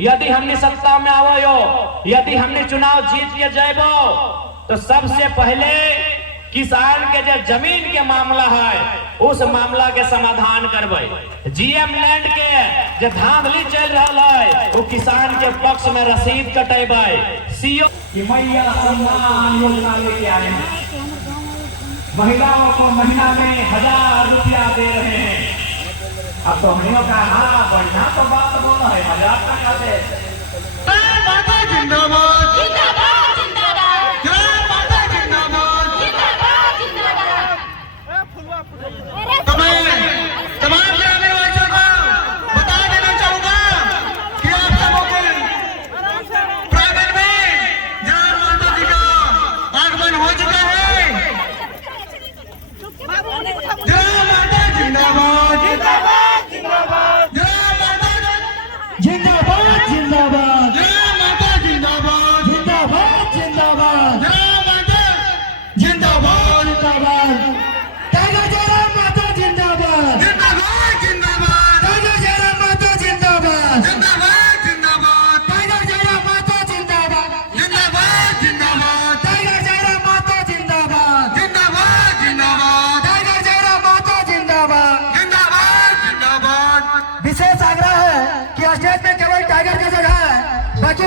यदि हमने सत्ता में आवो, यदि हमने चुनाव जीत के जाबो, तो सबसे पहले किसान के जो जमीन के मामला है उस मामला के समाधान करबे। जीएम लैंड के जो धांधली चल रहा है वो किसान के पक्ष में रसीद कटेबे। सीओ की मैया सम्मान योजना लेके आए हैं, महिलाओं को महीना में 1000 रुपया दे रहे हैं। अब तो महिलाओं का हाँ बढ़िया तो बात बोला है, मजाक ना कर दे।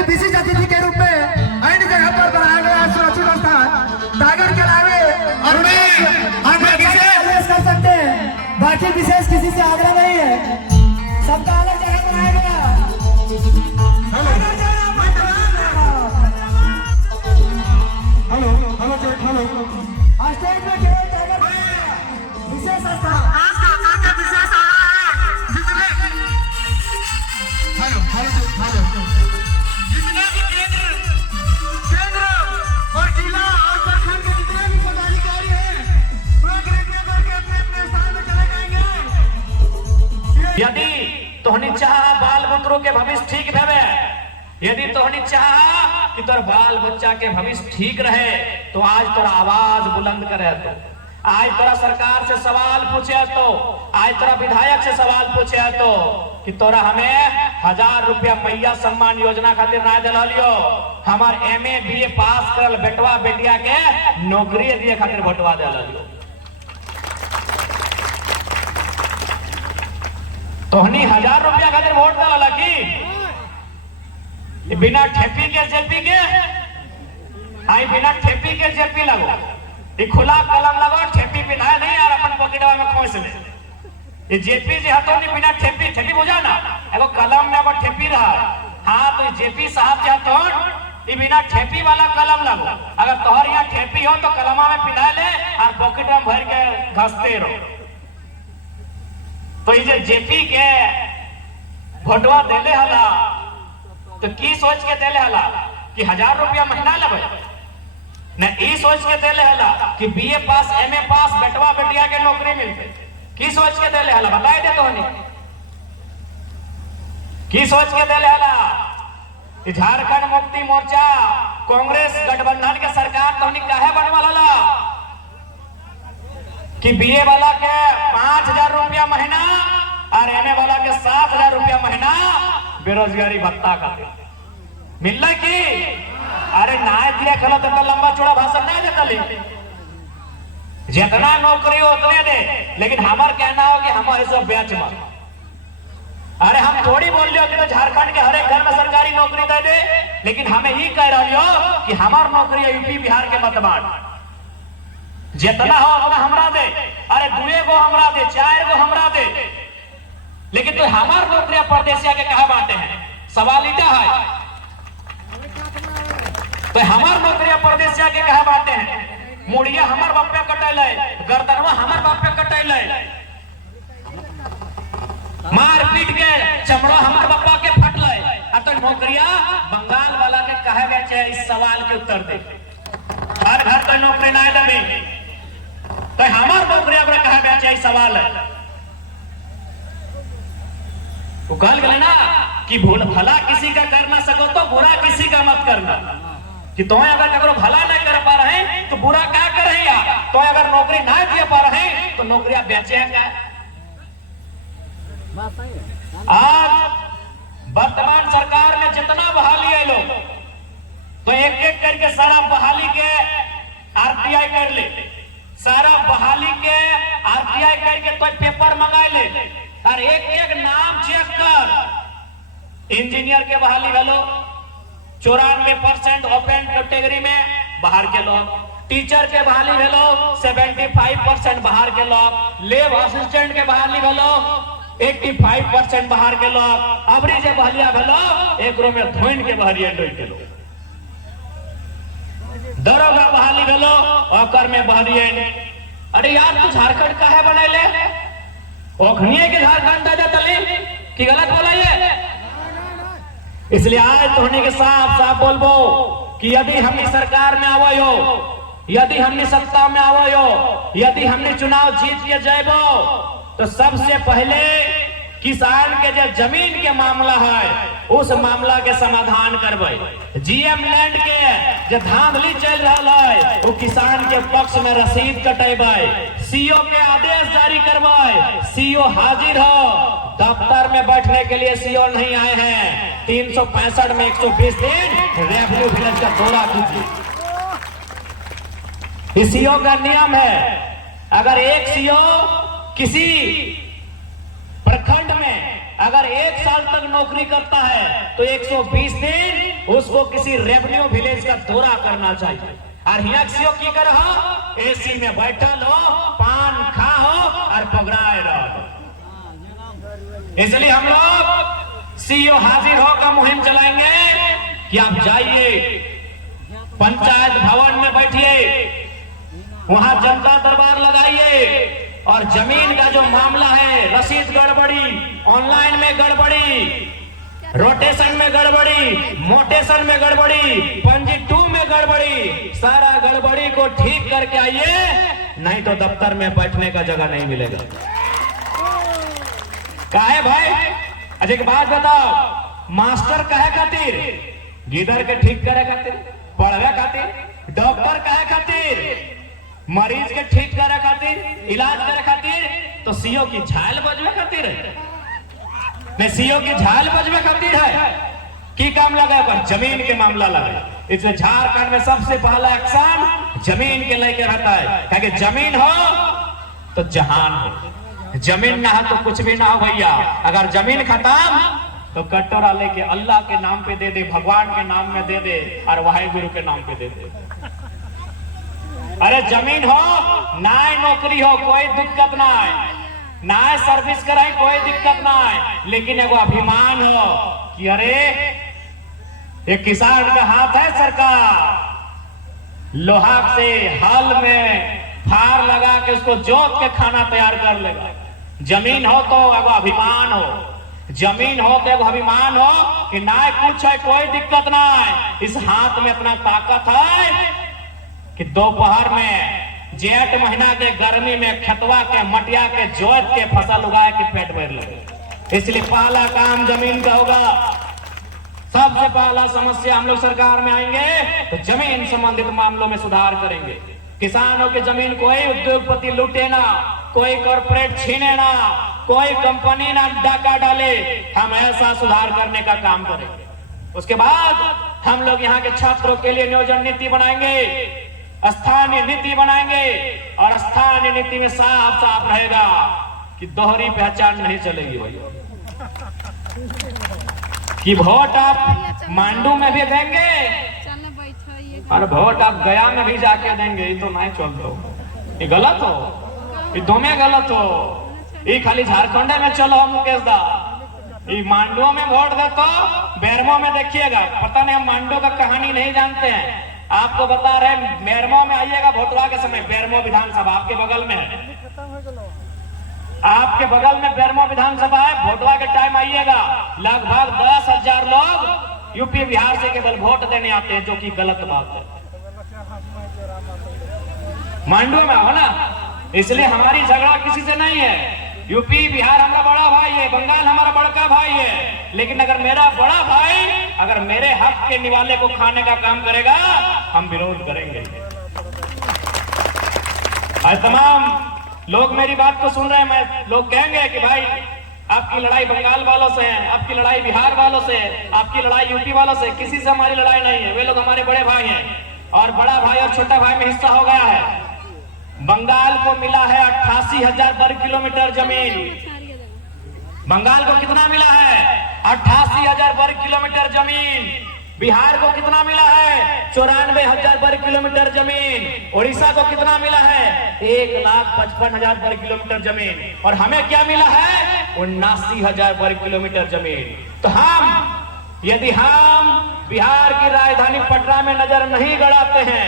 विशेष अतिथि के रूप में अन्य जगह पर बनाया गया सुरक्षित स्थान टाइगर के अलावे और प्रवेश कर सकते हैं। बाकी विशेष किसी से आग्रह नहीं है, सबका अलग जगह बनाया गया। हेलो हेलो हेलो स्टेज में केवल टाइगर विशेष स्थान यदि तोहनी चाह बाल बच्चों के भविष्य ठीक रहे, यदि तोहनी चाह कि तोर बाल बच्चा के भविष्य ठीक रहे, तो आज तोरा आवाज बुलंद करे। तो आज तोरा सरकार से सवाल पूछे, तो आज तोरा विधायक से सवाल पूछे तो कि तोरा हमें 1000 रुपया मैया सम्मान योजना खातिर ना दिलियो, हमार MA BA पास करल बेटवा बेटिया के नौकरी दिए खातिर बटवा दिलियो। तोहनी 1000 रुपया खातिर वोट डाला कि बिना ठेपी के जेपी के आई, बिना ठेपी के जेपी लगो, ये खुला कलम लगो, ठेपी पिनाए नहीं यार अपन पॉकेटवा में खोस ले। ये जेपी जी हतो नहीं बिना ठेपी, ठेपी बुझा ना एगो कलम में अगर ठेपी रहा, हाँ तो जेपी साहब जो तो ये बिना ठेपी वाला कलम लगो। अगर तोहर यहाँ ठेपी हो तो कलमा में पिना ले और पॉकेट में भर के घसते रहो। तो ये जेपी के भोटवा देले हला तो की सोच के देले हला कि 1000 रुपया महीना लेबे, न ई सोच के देले हला कि BA पास MA पास बेटवा बेटिया के नौकरी मिलते। की सोच के देले हला बताए दे तो नहीं, की सोच के देले हला? झारखंड मुक्ति मोर्चा कांग्रेस गठबंधन के सरकार तो नहीं काहे बनवाला ला कि BA वाला के 5000 रुपया महीना और MA वाला के 7000 रुपया महीना बेरोजगारी भत्ता का मिल रहा की? अरे ना दिया खला तो लंबा चौड़ा भाषण नहीं देता ली, जितना नौकरी हो उतने दे, लेकिन हमार कहना हो कि हम ऐसा बेच मत। अरे हम थोड़ी बोल लियो कि तो झारखंड के हर एक घर में सरकारी नौकरी दे दे, लेकिन हमें ही कह रही हो कि हमार नौकरी यूपी बिहार के मत बांट, जितना हो उतना हमरा दे। अरे 2 गो हमरा दे, 4 गो हमरा दे, लेकिन तो हमार नौकरियां परदेसिया के कहा बांटे हैं? सवाल इटा है तो हमार नौकरियां परदेसिया के कहा बांटे हैं? मुड़िया हमार बाप पे कटैल है, गर्दनवा हमार बाप पे कटैल है, मार पीट के चमड़ा हमार बापा के फटल है, तो नौकरिया बंगाल वाला के कहे गए चाहे इस सवाल के उत्तर दे। हर घर तो नौकरी ना लगे तो हमार नौकरी अब कहा गया चाहे सवाल है। वो कल गए ना कि भला किसी का कर ना सको तो बुरा किसी का मत करना, कि तुम्हें अगर करो भला नहीं कर पा रहे तो बुरा क्या कर रहे हैं? तो अगर नौकरी ना दे पा रहे तो नौकरियां बेचे हैं क्या? आज वर्तमान सरकार ने जितना बहाली है लोग, तो एक एक करके सारा बहाली के आरटीआई कर ले, सारा बहाली के आरटीआई करके तो पेपर मंगा ले, और एक एक नाम चेक कर। इंजीनियर के बहाली भेलो 94% ओपन कैटेगरी में बाहर के लोग, टीचर के बहाली भेलो 75% बाहर के लोग, लेब असिस्टेंट के बहाली भेलो 85% बाहर के लोग, अबरी जे बहलिया भेलो एक रो में धोइन के बहरिया डोल के लोग, दरोगा बहाली भेलो ओकर में बहरिया। अरे यार तू झारखंड का है बनैले, ओखनिए के झारखंड दादा तली की गलत बोला ये। इसलिए आज तो होने के साफ साफ बोलबो कि यदि हमने सरकार में आवो, यदि हमने सत्ता में आवो, यदि हमने चुनाव जीत के जाबो, तो सबसे पहले किसान के जो जमीन के मामला है उस मामला के समाधान करबे। जीएम लैंड के जो धांधली चल रहा है वो किसान के पक्ष में रसीद कटेबे, सीओ के आदेश जारी करबे। सीओ हाजिर हो, दफ्तर में बैठने के लिए सीओ नहीं आए हैं। 365 में 120 दिन रेवेन्यू विलेज का दौरा कीजिए। इस सीओ का नियम है, अगर एक सीओ किसी प्रखंड में अगर 1 साल तक नौकरी करता है तो 120 दिन उसको किसी रेवेन्यू विलेज का दौरा करना चाहिए। और यहाँ सीओ की कर एसी में बैठल हो, पान खा हो और पगड़ाए रहो। इसलिए हम लोग सीओ हाजिर हो का मुहिम चलाएंगे कि आप जाइए पंचायत भवन में बैठिए, वहां जनता दरबार लगाइए और जमीन का जो मामला है, रसीद गड़बड़ी, ऑनलाइन में गड़बड़ी, रोटेशन में गड़बड़ी, मोटेशन में गड़बड़ी, पंजी 2 में गड़बड़ी, सारा गड़बड़ी को ठीक करके आइए, नहीं तो दफ्तर में बैठने का जगह नहीं मिलेगा। काहे भाई? अच्छा एक बात बताओ, मास्टर काहे खातिर? गिदर के ठीक करे खातिर, पढ़वे खातिर, डॉक्टर काहे खातिर? मरीज के ठीक करे खातिर, इलाज करे खातिर। तो सीओ की झाल बजवे खातिर नहीं, सीओ की झाल बजवे खातिर है की काम लगा पर जमीन के मामला लगे। इसलिए झारखंड में सबसे पहला एक्शन जमीन के लेके रहता है, कि जमीन हो तो जहान हो, जमीन ना हो तो कुछ भी ना हो भैया। अगर जमीन खत्म तो कटोरा लेके अल्लाह के नाम पे दे दे, भगवान के नाम में दे दे और वाहिगुरु के नाम पे दे दे। अरे जमीन हो ना नौकरी हो कोई दिक्कत ना है, ना सर्विस कराए कोई दिक्कत ना है, लेकिन एगो अभिमान हो कि अरे ये किसान का हाथ है सरकार, लोहा से हल में फार लगा के उसको जोत के खाना तैयार कर लेगा। जमीन हो तो एगो अभिमान हो, जमीन हो तो एगो अभिमान हो कि ना कुछ है कोई दिक्कत ना है, इस हाथ में अपना ताकत है कि दोपहर में जेठ महीना के गर्मी में खेतवा के मटिया के जोत के फसल उगाए के पेट भर लगे। इसलिए पहला काम जमीन का होगा। सबसे पहला समस्या हम लोग सरकार में आएंगे तो जमीन संबंधित मामलों में सुधार करेंगे। किसानों की जमीन कोई उद्योगपति लूटे ना, कोई कॉर्पोरेट छीने ना, कोई कंपनी ना डाका डाले, हम ऐसा सुधार करने का काम करेंगे। उसके बाद हम लोग यहाँ के छात्रों के लिए नियोजन नीति बनाएंगे, स्थानीय नीति बनाएंगे, और स्थानीय नीति में साफ साफ रहेगा कि दोहरी पहचान नहीं चलेगी भैया, कि वोट आप मांडू में भी देंगे और वोट आप गया में भी जाके देंगे, ये तो नहीं चलता, ये गलत हो, ये दोनों गलत हो। ये खाली झारखंड में चलो मुकेश दा, ये मांडू में वोट दे तो बेरमो में देखिएगा, पता नहीं हम मांडू का कहानी नहीं जानते हैं, आपको बता रहे बेरमो में आइएगा भोटवा के समय, बेरमो विधानसभा आपके बगल में है, आपके बगल में बेरमो विधानसभा है, भोटवा के टाइम आइएगा, लगभग 10,000 लोग यूपी बिहार से केवल वोट देने आते हैं, जो कि गलत बात है। मांडू में हो ना, इसलिए हमारी झगड़ा किसी से नहीं है। यूपी बिहार हमारा बड़ा भाई है, बंगाल हमारा बड़का भाई है, लेकिन अगर मेरा बड़ा भाई अगर मेरे हक के निवाले को खाने का काम करेगा, हम विरोध करेंगे। आज तमाम लोग मेरी बात को सुन रहे हैं, मैं लोग कहेंगे कि भाई आपकी लड़ाई बंगाल वालों से है, आपकी लड़ाई बिहार वालों से है, आपकी लड़ाई यूपी वालों से, किसी से हमारी लड़ाई नहीं है। वे लोग हमारे बड़े भाई हैं और बड़ा भाई और छोटा भाई में हिस्सा हो गया है। बंगाल को मिला है 88,000 वर्ग किलोमीटर जमीन। बंगाल को कितना मिला है? 88,000 वर्ग किलोमीटर जमीन। बिहार को कितना मिला है? 94,000 वर्ग किलोमीटर जमीन। उड़ीसा को कितना मिला है? 1,55,000 वर्ग किलोमीटर जमीन। और हमें क्या मिला है? 79,000 वर्ग किलोमीटर जमीन। तो यदि हम बिहार की राजधानी पटना में नजर नहीं गड़ाते हैं,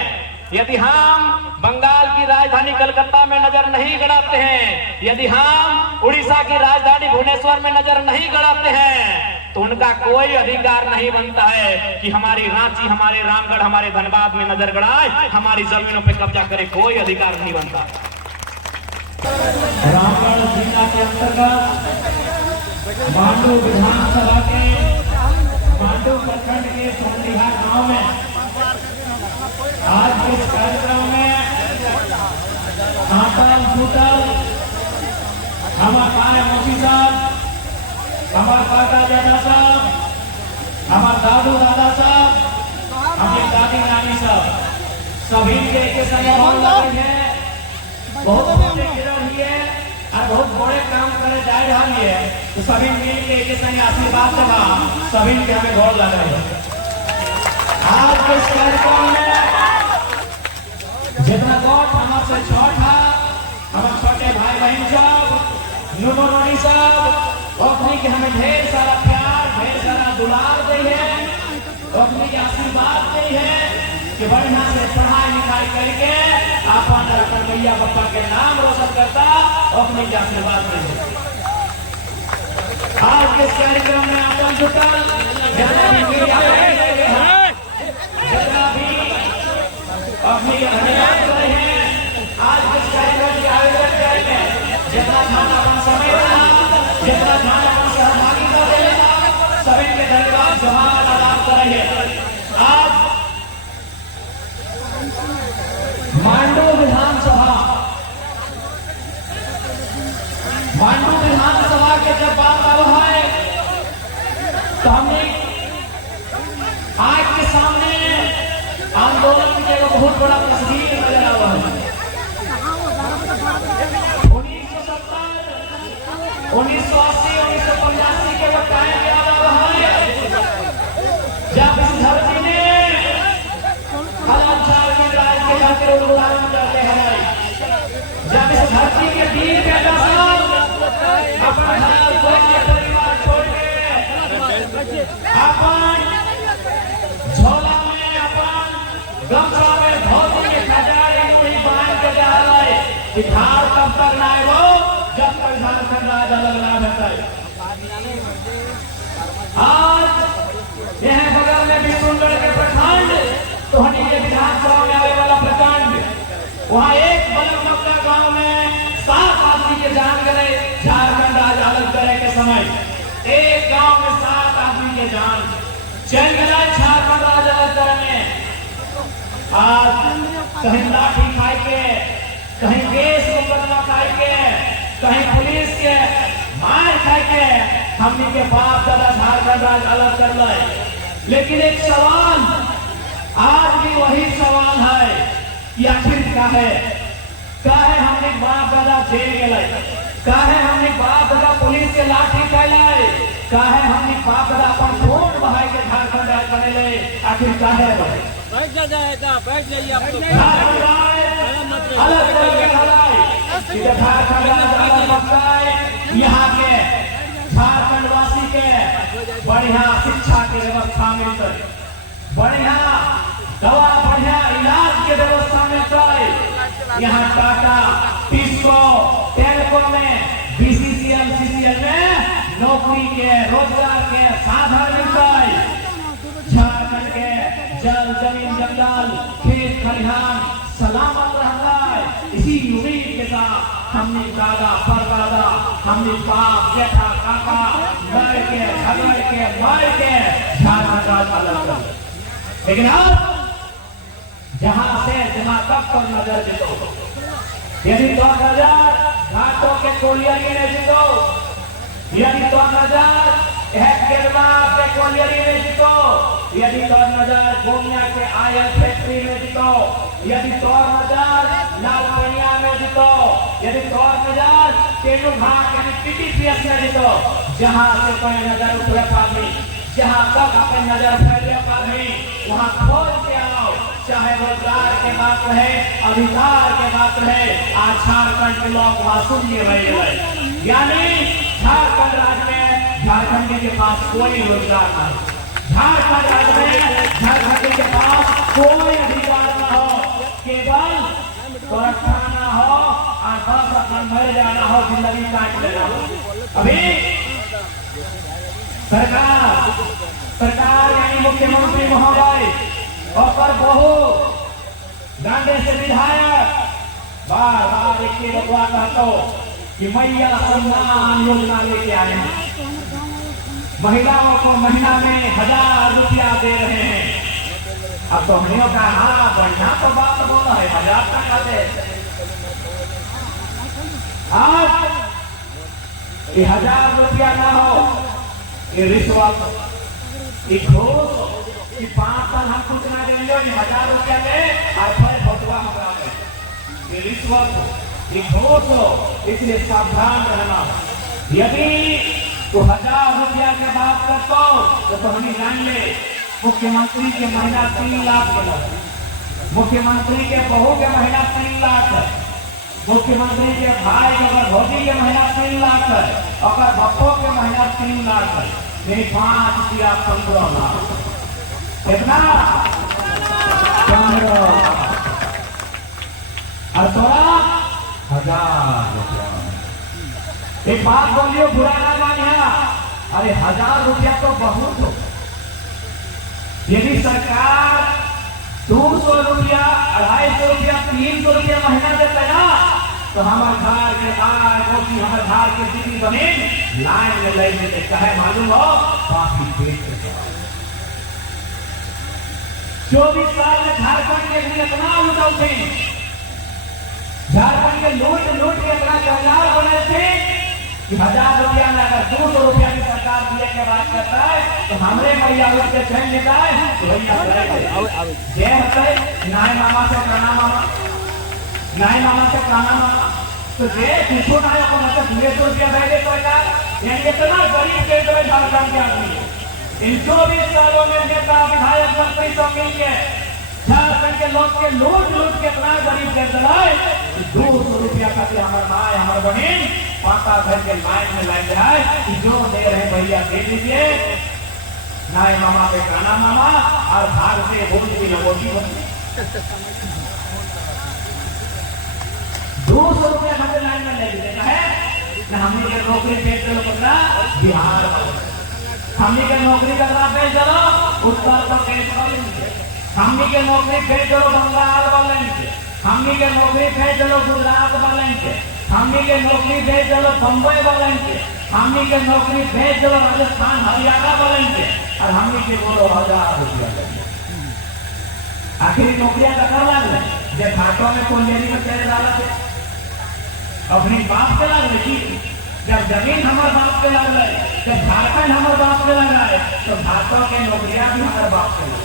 यदि हम बंगाल की राजधानी कलकत्ता में नजर नहीं गड़ाते हैं, यदि हम उड़ीसा की राजधानी भुवनेश्वर में नजर नहीं गड़ाते हैं, तो उनका कोई अधिकार नहीं बनता है कि हमारी रांची, हमारे रामगढ़, हमारे धनबाद में नजर गड़ाए, हमारी जमीनों पे कब्जा करे। कोई अधिकार नहीं बनता। रामगढ़ जिला के अंतर्गत मांडू विधानसभा के मांडू प्रखंड के सोंडिहा गांव में आज इस कार्यक्रम में आतल फूटल हमारे मोदी साहब, हमारे काका दादा साहब, हमारे दादू दादा साहब, हमारी दादी नानी साहब, सभी के संग है। बहुत बड़े गिरह है और बहुत बड़े काम करे जा रहा है। तो सभी मिल के संग आशीर्वाद देगा, सभी के हमें गोल लगा है। आज के इस कार्यक्रम में जितना गोट हमारे छोट है, हमारे छोटे भाई बहन सब, नुनो नोनी सब, अपनी के हमें ढेर सारा प्यार, ढेर सारा दुलार दी है, अपनी के आशीर्वाद दी है कि बढ़िया से पढ़ाई लिखाई करके अपन मैया पप्पा के नाम रोशन करता, अपनी के आशीर्वाद दी है। आज के इस कार्यक्रम में अपन जुटल जितना भी अपनी धन्यवाद करे हैं। आज के इस कार्यक्रम के आयोजन करके जितना ध्यान अपन समय रहा, जितना ध्यान अपन सहभागी कर सभी के धन्यवाद जवान आदाब करेंगे। आज मांडू विधानसभा के जब बात आ रहा है तो हमने आज के सामने आंदोलन की एक बहुत बड़ा तस्वीर नजर आ रहा है। 1970, 1980, 1985 के वक्त टाइम याद आ रहा है जब इस धरती ने के राज के खातिर उन्मूलन करते हैं, जब इस धरती के वीर बेटा साहब अपना घर छोड़ के, परिवार छोड़ के, अपन झोला में, अपन गमछा में धोती के खजाने नहीं बांध के जा रहे कि धार तब तक ना हो जब तक झारखंड राज अलग ना भेटे। आज यह बगल में बिशुनगढ़ के प्रखंड तोहनी के विधानसभा में आने वाला प्रखंड, वहाँ एक बलमक्का गांव में 7 आदमी के जान गए झारखंड राज अलग करे के समय। एक गांव में 7 आदमी के जान चल गए झारखंड राज अलग करने। आज कहीं लाठी खाई के, कहीं केस मुकदमा खाई के, कहीं पुलिस के मार खाई के हमनी के बाप दादा झारखंड राज अलग कर ले। लेकिन एक सवाल आज भी वही सवाल है कि आखिर काहे हमने बाप दादा जेल गए, काहे हमने बाप दादा पुलिस के लाठी खाए, काहे हमने बाप दादा अपन खून बहाई के झारखंड राज बने ले, आखिर काहे बैठ जाइए आप तो अलग यहाँ के झारखंड वासी के बढ़िया शिक्षा की व्यवस्था मिलते, बढ़िया दवा, बढ़िया इलाज के व्यवस्था मिलता है। यहाँ टाटा, टिस्को, टेल्को में, बीसीसीएल, सीसीएल में नौकरी के, रोजगार के साधन मिलता है। झारखंड के जल, जमीन, जंगल, खेत खलिहान सलामत रहता है। इसी उम्मीद के साथ हमने दादा, परदादा, हमने बाप, जेठा, काका मर के, झगड़ के, मर के झारखंड राज अलग कर। लेकिन अब जहां से जहां तक पर नजर जीतो, यदि 2000 घाटों के कोलियारी ने जीतो, यदि तो नजर है केरला के कोलियरी में जीतो, यदि तो नजर गोमिया के आयल फैक्ट्री में जीतो, यदि तो नजर लालपनिया में जीतो, यदि तो नजर तेलू घाट यानी टीटीपीएस में जीतो, जहां से कोई नजर उठे पानी, जहां तक अपनी नजर फैले पानी, वहां खोज के आओ। चाहे रोजगार के बात रहे, अधिकार के बात रहे, आज झारखंड के लोग वहां सुनिए रहे हैं। यानी झारखंड राज्य में झारखंडी के पास कोई रोजगार नहीं, झारखंड राज्य में झारखंडी के पास कोई अधिकार न हो, केवल खाना हो और बस अपना मर जाना हो, जिंदगी काट लेना हो। अभी सरकार यानी मुख्यमंत्री महोदय और बहु गांडे से विधायक बार बार एक ही बतवा कहते कि मैया सम्मान योजना लेके आए हैं, महिलाओं को महीना में 1000 रुपया दे रहे हैं। अब तो हमने कहा हाँ बढ़िया तो बात बोला है, 1000 टका दे। आज ये 1000 रुपया ना हो, ये रिश्वत, ये घूस, कि 5 साल हम कुछ ना देंगे, 1000 रुपया दे और फिर भोटवा हमारा में, ये रिश्वत, ये घूस हो। इसलिए सावधान रहना। यदि तो 1000 रुपया की बात करते हो तो हम जान ले, मुख्यमंत्री के महीना 3 लाख मिला, मुख्यमंत्री के बहू के महीना 3 लाख है, मुख्यमंत्री के भाई के अगर भौजी के महीना 3 लाख है, अगर बप्पो के महीना 3 लाख है, मेरी 5 या 15 लाख, कितना 15 और 16,000 रुपया। एक बात बोलियो, बुरा ना मानिया, अरे 1000 रुपया तो बहुत हो। यदि सरकार 200 रुपया, 250 रुपया, 300 रुपया महीना देता है ना, तो हमारे घर के हमारे घर के दीदी बहन लाइन में लग देते, चाहे मालूम हो बाकी पेट 24 साल में झारखंड के लिए इतना लूटा थे, झारखंड के लूट के इतना कंगाल बने थे कि 1000 रुपया में अगर 200 रुपया की सरकार दिए के बात करता है तो हमरे मैया उठ के चैन लेता है, तो ये होता है नाय मामा से काना मामा, नाय मामा से काना मामा, तो ये पूछो ना को मतलब 200 रुपया दे दे सरकार, यानी इतना गरीब के झारखंड के आदमी। इन 24 सालों में नेता विधायक मंत्री सब मिलके झारखंड के लोग के लूट के इतना गरीब कर दिलाए, 200 रुपया का हमारे माए हमारे बहन पापा घर के लाइन में लग जाए, जो दे रहे भैया दे दीजिए, नाय मामा पे काना मामा और भाग से बोल की लंगोटी बनी। 200 रुपया हमें लाइन में ले देना है ना, हमने के नौकरी भेज चलो पता बिहार, हमने के नौकरी करना भेज चलो उत्तर प्रदेश वाले, हमने के नौकरी भेज चलो बंगाल वाले, हमने के नौकरी भेज चलो गुजरात वाले, हमने के नौकरी भेज चलो बम्बई वाले, हमने के नौकरी भेज चलो राजस्थान हरियाणा वाले, और हमने के बोलो 1000 रुपया लेंगे। आखिर नौकरियां का कर रहा है जब घाटों में कोलियरी में चले डाला थे, अपनी बाप के लग रही, जब जमीन हमारे बाप के लग रहे, जब झारखंड हमारे बाप के लग रहा है, तो घाटों के नौकरियां भी हमारे बाप के लग,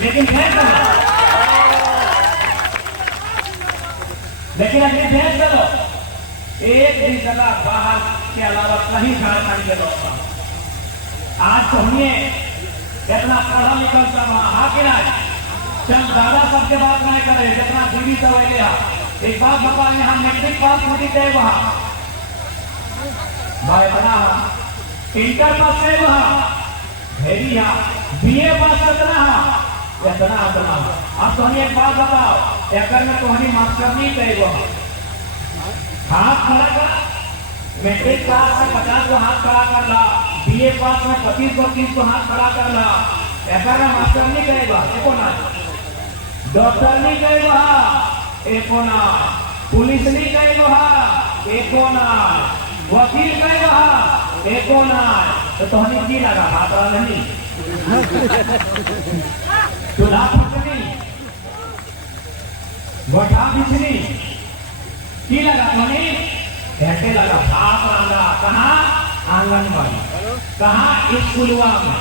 लेकिन अभी भेज चलो एक भी जगह बाहर के अलावा कहीं झारखंड के लोग आज तो हमने इतना पढ़ा लिखल सब हाकिर चल दादा सबके बात नहीं करे, जितना दीदी सब अले एक बात बता, यहाँ मैट्रिक पास होती गए वहां भाई बना, इंटर पास गए वहां भेजी, BA पास करना इतना इतना। अब तो एक बात बताओ, एक में तो हमें मास्टर नहीं गए वहां, हाथ खड़ा कर, मैट्रिक पास में 50 को हाथ खड़ा कर ला, BA पास में 25 को हाथ खड़ा कर ला, एक में मास्टर नहीं गएगा, एको ना डॉक्टर नहीं गए वहां, एको ना पुलिस नहीं गए वहां, एको ना वकील गए वहां, एको ना। तो हमें की लगा हाथ वाला नहीं चूल्हा फटनी गोठा बिछनी की लगा तुम्हें, कैसे लगा भाप रंगा, कहा आंगनबाड़ी कहाँ स्कूलवा में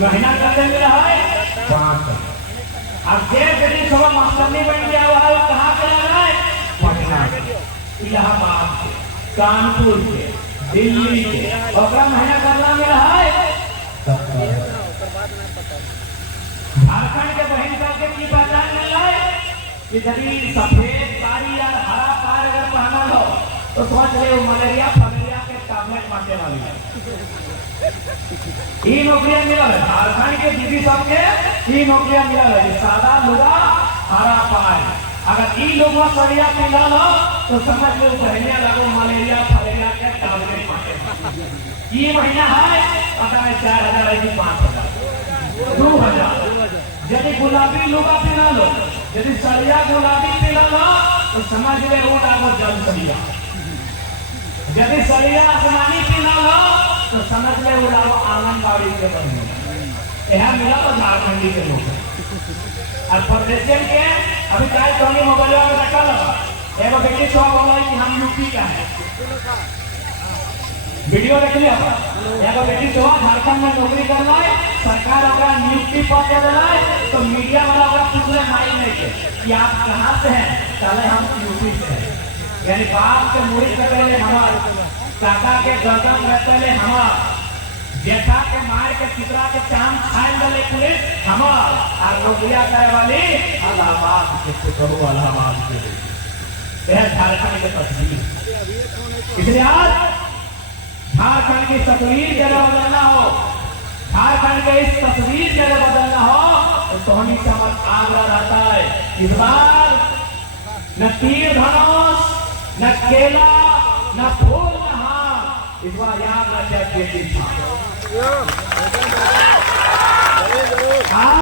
महीना करते मिला है 5। अब जे बेटी सब मास्टर नहीं बन गया हुआ है कहाँ के लग रहा है पटना के, इलाहाबाद के, कानपुर के, दिल्ली के, और महीना करना मिला है झारखंड के बहन सबके की पहचान मिल रहा है कि यदि सफेद साड़ी या हरा पार अगर पहना लो तो सोच रहे हो मलेरिया फलेरिया के टैबलेट मारने वाली है। ये नौकरियां मिला है झारखंड के दीदी सबके, ये नौकरियां मिला है सादा लुगा हरा पार। अगर ये लोग सड़िया पिला लो तो समझ लो पहले लगो मलेरिया फलेरिया के टैबलेट मारने। ये महीना है पता है 4000 है कि 5000 2000। यदि गुलाबी लुगा पिला लो, यदि सड़िया गुलाबी पिला लो तो समझ ले वो डालो जल सड़िया। यदि सड़िया आसमानी पिला लो तो समझ ले वो डालो आंगनबाड़ी के बंधु। यह मिला तो झारखंडी के लोग और प्रदेशन के अभी चाहे कमी मोबाइल में रखा लगा एगो बेटी सौ बोला कि हम यूपी का है, वीडियो देख लिया एगो बेटी सौ झारखंड में नौकरी करना है, सरकार अपना नियुक्ति पत्र दे रहा है तो मीडिया वाला अपना पूछले माई नहीं के कि आप कहाँ से हैं, चले हम यूपी से हैं। यानी बाप के मुड़ी पकड़े हमार, काका के गर्दन रखले हमार, जेठा के मार के चित्रा के चांद खाए वाले पुलिस हमार, और नौकरिया करे वाली इलाहाबाद के कहो इलाहाबाद के। यह झारखंड के तस्वीर। इसलिए आज झारखंड की तस्वीर जगह बदलना हो, झारखंड के इस तस्वीर जगह बदलना हो तो सोनी समझ आग्रह रहता है इस बार न तीर धनुष न केला न फूल न हार, इस बार याद रखिए बेटी था।